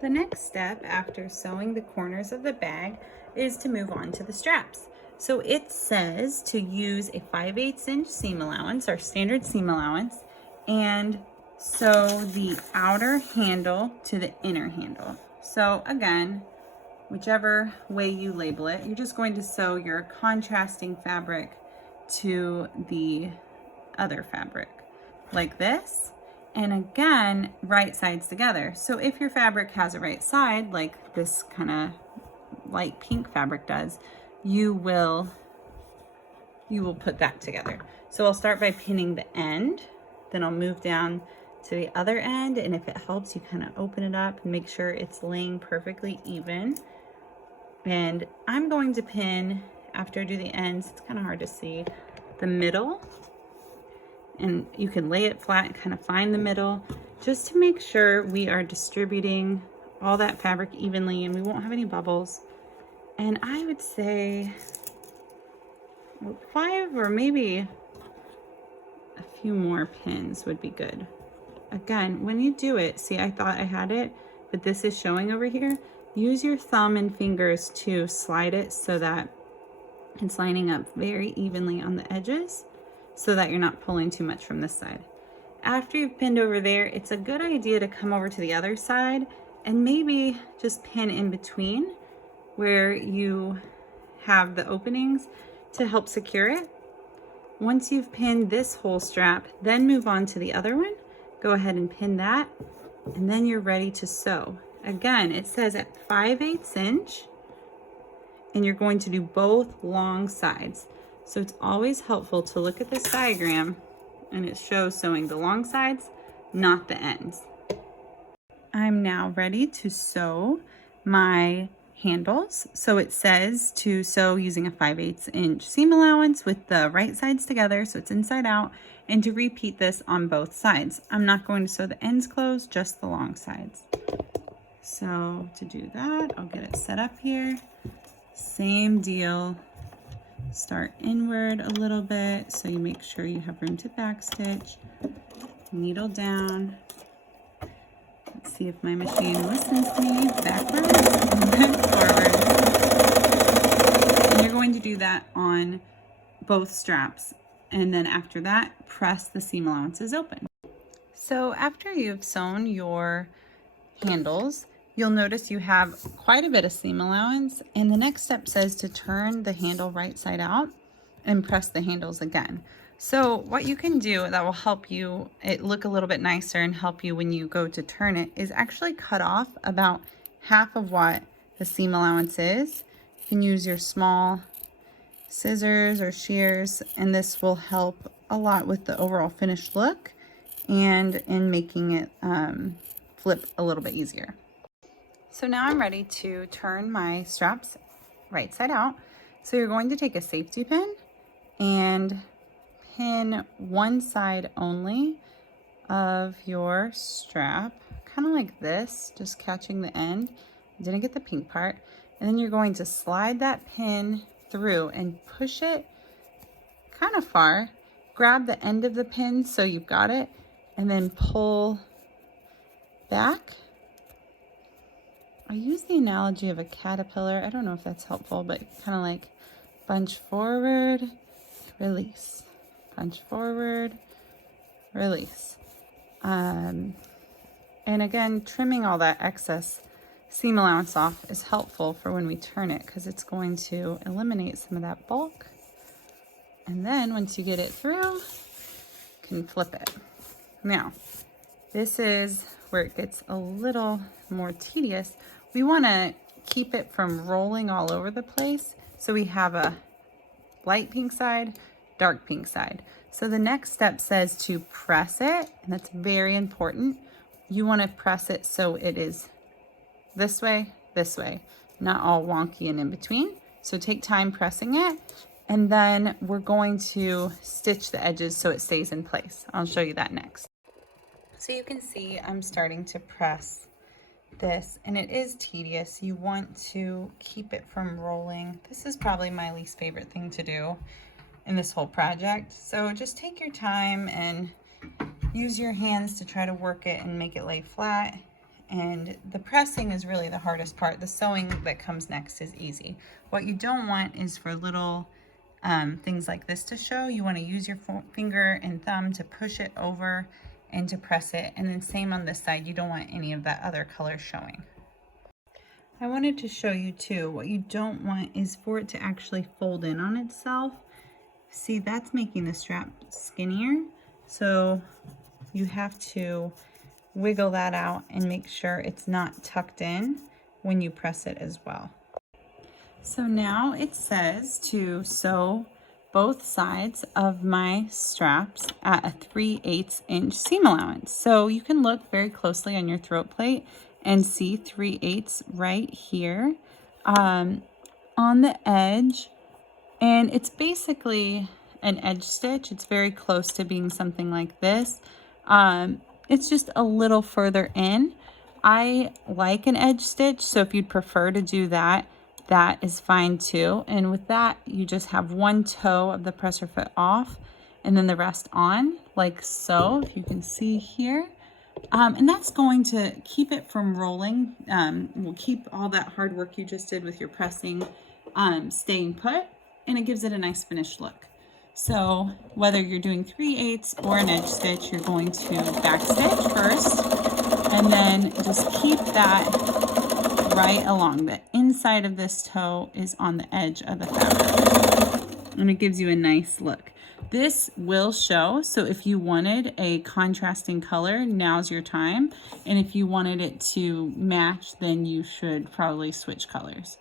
The next step after sewing the corners of the bag is to move on to the straps. So it says to use a 5/8 inch seam allowance, our standard seam allowance, and sew the outer handle to the inner handle. So again, whichever way you label it, you're just going to sew your contrasting fabric to the other fabric like this. And again, right sides together. So if your fabric has a right side, like this kind of light pink fabric does, you will put that together. So I'll start by pinning the end, then I'll move down to the other end, and if it helps, you kind of open it up and make sure it's laying perfectly even. And I'm going to pin, after I do the ends, it's kind of hard to see, the middle. And you can lay it flat and kind of find the middle just to make sure we are distributing all that fabric evenly and we won't have any bubbles. And I would say 5 or maybe a few more pins would be good. Again, when you do it, see, I thought I had it, but this is showing over here. Use your thumb and fingers to slide it so that it's lining up very evenly on the edges, so that you're not pulling too much from this side. After you've pinned over there, it's a good idea to come over to the other side and maybe just pin in between where you have the openings to help secure it. Once you've pinned this whole strap, then move on to the other one. Go ahead and pin that, and then you're ready to sew. Again, it says at 5/8 inch, and you're going to do both long sides. So it's always helpful to look at this diagram and it shows sewing the long sides, not the ends. I'm now ready to sew my handles. So it says to sew using a 5/8 inch seam allowance with the right sides together, so it's inside out, and to repeat this on both sides. I'm not going to sew the ends closed, just the long sides. So to do that, I'll get it set up here. Same deal. Start inward a little bit so you make sure you have room to backstitch. Needle down. Let's see if my machine listens to me. Backwards and then forward. And you're going to do that on both straps. And then after that, press the seam allowances open. So after you've sewn your handles, you'll notice you have quite a bit of seam allowance, and the next step says to turn the handle right side out and press the handles again. So what you can do that will help you it look a little bit nicer and help you when you go to turn it is actually cut off about half of what the seam allowance is. You can use your small scissors or shears, and this will help a lot with the overall finished look and in making it flip a little bit easier. So now I'm ready to turn my straps right side out. So you're going to take a safety pin and pin one side only of your strap, kind of like this, just catching the end. Didn't get the pink part. And then you're going to slide that pin through and push it kind of far. Grab the end of the pin so you've got it, and then pull back. I use the analogy of a caterpillar. I don't know if that's helpful, but kind of like bunch forward, release, punch forward, release. And again, trimming all that excess seam allowance off is helpful for when we turn it, because it's going to eliminate some of that bulk. And then once you get it through, you can flip it. Now, this is where it gets a little more tedious. We want to keep it from rolling all over the place. So we have a light pink side, dark pink side. So the next step says to press it, and that's very important. You want to press it so it is this way, not all wonky and in between. So take time pressing it, and then we're going to stitch the edges so it stays in place. I'll show you that next. So you can see I'm starting to press this, and it is tedious. You want to keep it from rolling. This is probably my least favorite thing to do in this whole project. So just take your time and use your hands to try to work it and make it lay flat. and the pressing is really the hardest part. The sewing that comes next is easy. What you don't want is for little things like this to show. You want to use your finger and thumb to push it over and to press it, and then same on this side. You don't want any of that other color showing. I wanted to show you too, what you don't want is for it to actually fold in on itself. See, that's making the strap skinnier, so you have to wiggle that out and make sure it's not tucked in when you press it as well. So now it says to sew both sides of my straps at a 3/8 inch seam allowance. So you can look very closely on your throat plate and see 3/8 right here on the edge. And it's basically an edge stitch. It's very close to being something like this. It's just a little further in. I like an edge stitch, so if you'd prefer to do that, that is fine too. And with that, you just have one toe of the presser foot off and then the rest on, like so, if you can see here. And that's going to keep it from rolling. Will keep all that hard work you just did with your pressing staying put, and it gives it a nice finished look. So whether you're doing 3/8 or an edge stitch, you're going to back stitch first, and then just keep that right along. The inside of this toe is on the edge of the fabric, and it gives you a nice look. This will show, so if you wanted a contrasting color, now's your time. And if you wanted it to match, then you should probably switch colors.